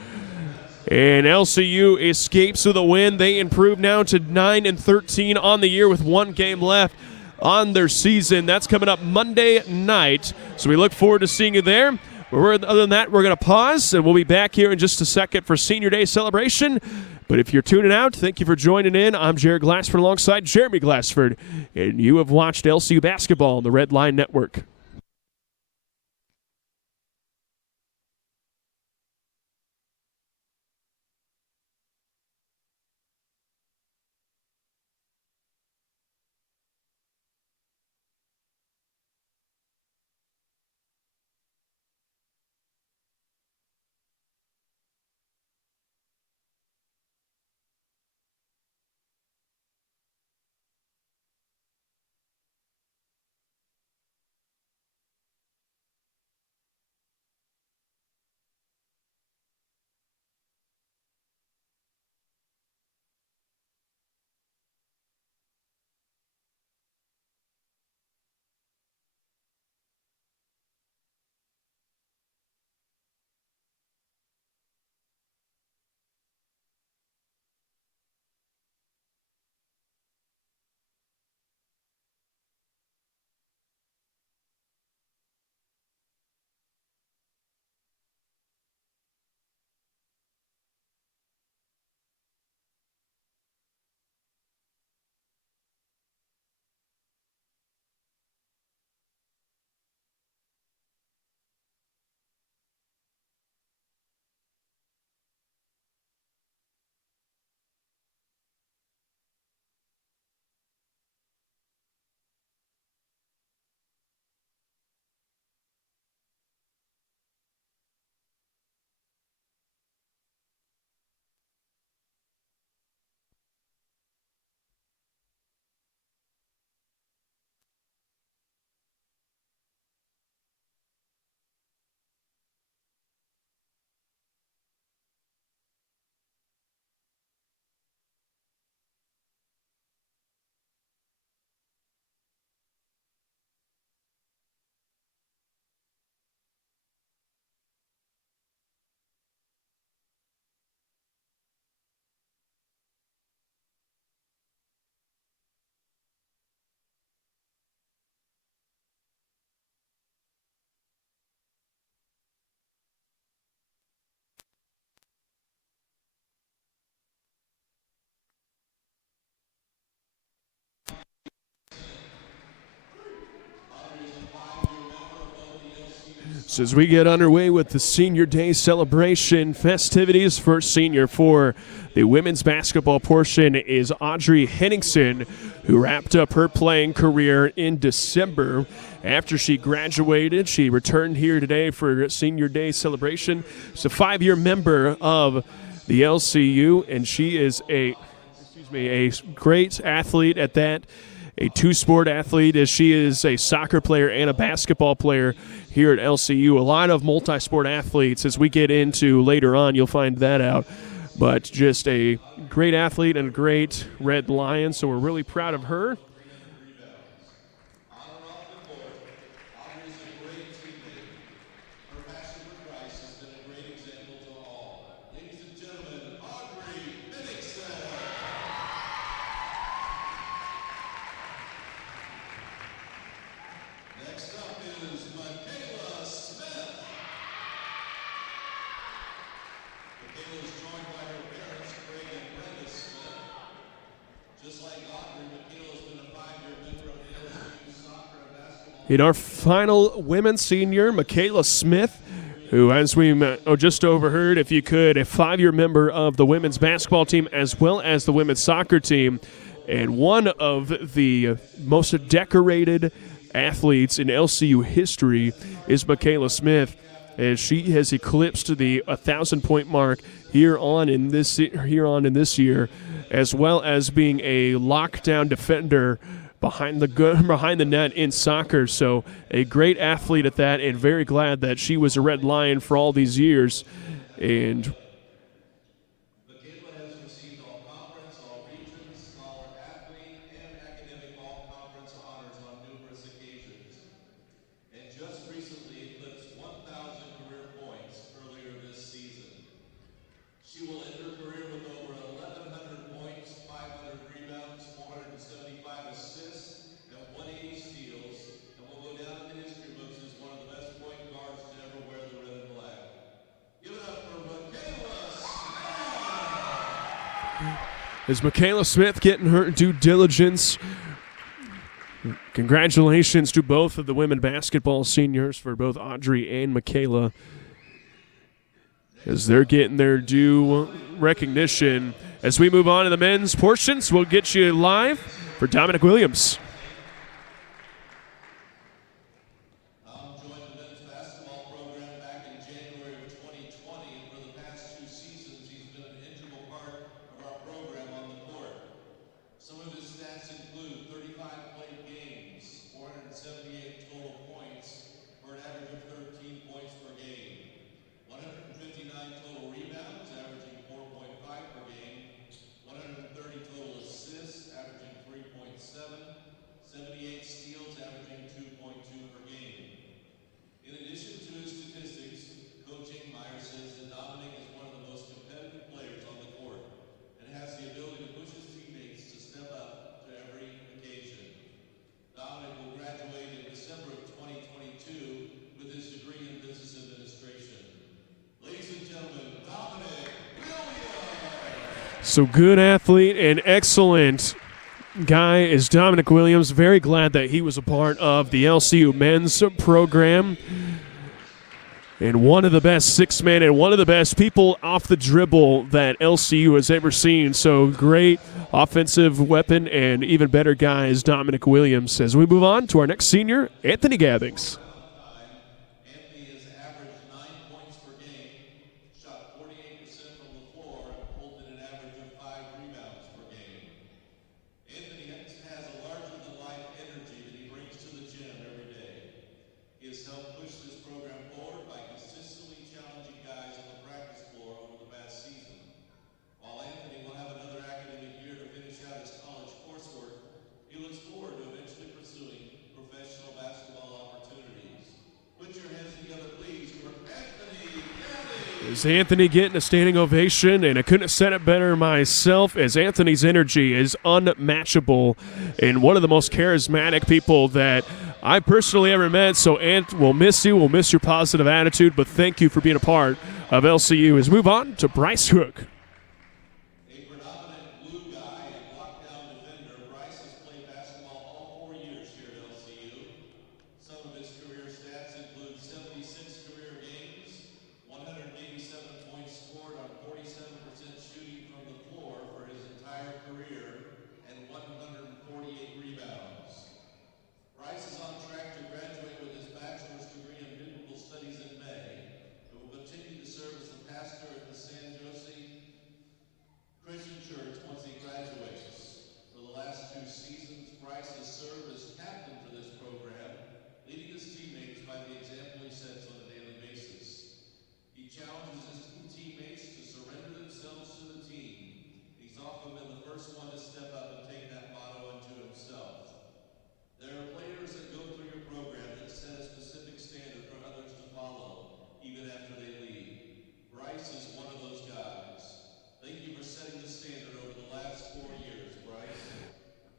And LCU escapes with a win. They improve now to 9-13 on the year with 1 game left on their season. That's coming up Monday night. So we look forward to seeing you there. Other than that, we're going to pause, and we'll be back here in just a second for Senior Day celebration. But if you're tuning out, thank you for joining in. I'm Jared Glassford alongside Jeremy Glassford, and you have watched LCU basketball on the Red Line Network. So as we get underway with the Senior Day celebration festivities for Senior 4, the women's basketball portion is Audrey Henningsen, who wrapped up her playing career in December. After she graduated, she returned here today for Senior Day celebration. She's a 5-year member of the LCU, and she is a great athlete at that. A two-sport athlete, as she is a soccer player and a basketball player here at LCU. A lot of multi-sport athletes. As we get into later on, you'll find that out. But just a great athlete and a great Red Lion, so we're really proud of her. Next up is Michaela Smith. Michaela is joined by her parents, Craig and Brenda Smith. Just like Audrey, Michaela has been a 5-year member of the LCU soccer and basketball. In our final women's senior, Michaela Smith, who, as we just overheard, if you could, a 5-year member of the women's basketball team as well as the women's soccer team, and one of the most decorated athletes in LCU history is Michaela Smith, as she has eclipsed the 1,000-point mark here on in this year, as well as being a lockdown defender behind the net in soccer. So a great athlete at that, and very glad that she was a Red Lion for all these years. And Michaela has received all conference, all regions, scholar athlete, and academic all conference honors on numerous occasions. And just recently eclipsed 1,000 career points earlier this season. She will end her career with over 1,100 points, 500 rebounds, 475 assists, and 180 steals, and will go down in the history books as one of the best point guards to ever wear the red Is Michaela Smith getting her due diligence. Congratulations to both of the women basketball seniors for both Audrey and Michaela as they're getting their due recognition. As we move on to the men's portions, we'll get you live for Dominic Williams. Joined the men's basketball program back in January of 2020, and for the past 2 seasons, he's been an integral part of our program on the court. Some of his stats include 35 played games, 478 total points, for an average of 13 points per game, 159 total rebounds, averaging 4.5 per game, 130 total assists, averaging 3.7, 78 steals, averaging 2.2 per game. In addition to his statistics, Coach Ingmeyer says that Dominic is one of the most competitive players on the court and has the ability to push his teammates to step up to every occasion. Dominic will graduate in December of 2022 with his degree in business administration. Ladies and gentlemen, Dominic Williams. So good athlete and excellent guy is Dominic Williams. Very glad that he was a part of the LCU men's program. And one of the best six-men and one of the best people off the dribble that LCU has ever seen. So great offensive weapon and even better guy is Dominic Williams. As we move on to our next senior, Anthony Gavings. Anthony has averaged 9 points per game, shot 48% from the floor, and pulled in an average of 5 rebounds per game. Anthony has a larger-than-life energy that he brings to the gym every day. He has helped push this program forward by consistently challenging guys on the practice floor over the past season. While Anthony will have another academic year to finish out his college coursework, he looks forward to eventually pursuing professional basketball opportunities. Put your hands together, please, for Anthony Gavings. Is Anthony getting a standing ovation, and I couldn't have said it better myself, as Anthony's energy is unmatchable and one of the most charismatic people that I personally ever met. So, Ant, we'll miss you. We'll miss your positive attitude, but thank you for being a part of LCU. As we move on to Bryce Hook. A predominant blue guy and lockdown defender, Bryce has played basketball all 4 years here at LCU. Some of his career stats include 76 career games, 187 points scored on 47% shooting from the floor for his entire career, and 148 rebounds. Bryce is on track to graduate with his bachelor's degree in biblical studies in May, and will continue to serve as the pastor at the San Jose Christian Church once he graduates. For the last 2 seasons, Bryce has served as captain for this program, leading his teammates by the example he sets on a daily basis. He challenges his teammates to surrender themselves to the team. He's often been the first one to step up and take that motto unto himself. There are players that go through your program that set a specific standard for others to follow, even after they leave. Bryce is one of those guys. Thank you for setting the standard over the last 4 years, Bryce.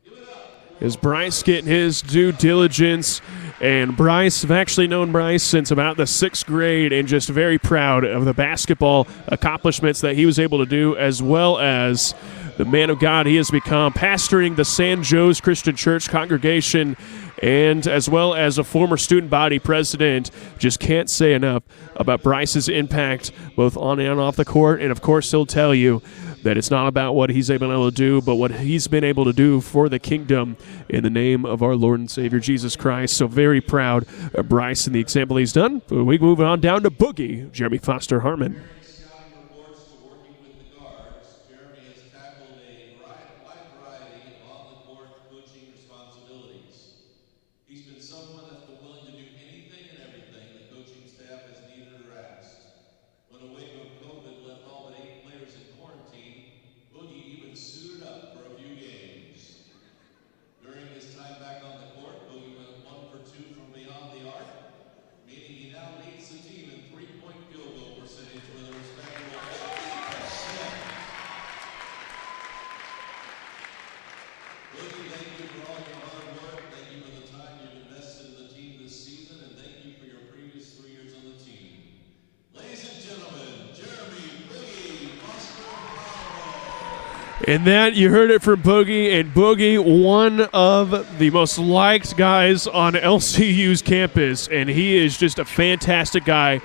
Give it up. Is Bryce getting his due diligence? And Bryce, I've actually known Bryce since about the 6th grade and just very proud of the basketball accomplishments that he was able to do, as well as the man of God he has become, pastoring the San Jose Christian Church congregation, and as well as a former student body president. Just can't say enough about Bryce's impact both on and off the court. And of course, he'll tell you that it's not about what he's been able to do, but what he's been able to do for the kingdom in the name of our Lord and Savior Jesus Christ. So very proud of Bryce and the example he's done. We move on down to Boogie, Jeremy Foster Harmon. Scouting reports to working with the guards, Jeremy has tackled a wide variety of on-the-court coaching responsibilities. He's been someone that's been willing to do anything and everything the coaching staff has needed or asked. When a wave of COVID left all but 8 players in quarantine, Boogie even suited up for a few games. During his time back on the court, Boogie went 1 for 2 from beyond the arc, meaning he now leads the team in 3-point field goal percentage with a And that, you heard it from Boogie, and Boogie, one of the most liked guys on LCU's campus, and he is just a fantastic guy.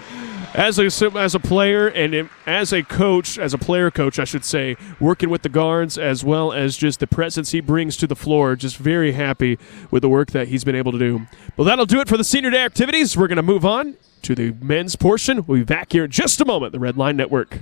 As a player and as a coach, as a player coach, I should say, working with the guards as well as just the presence he brings to the floor, just very happy with the work that he's been able to do. Well, that'll do it for the senior day activities. We're going to move on to the men's portion. We'll be back here in just a moment, the Red Line Network.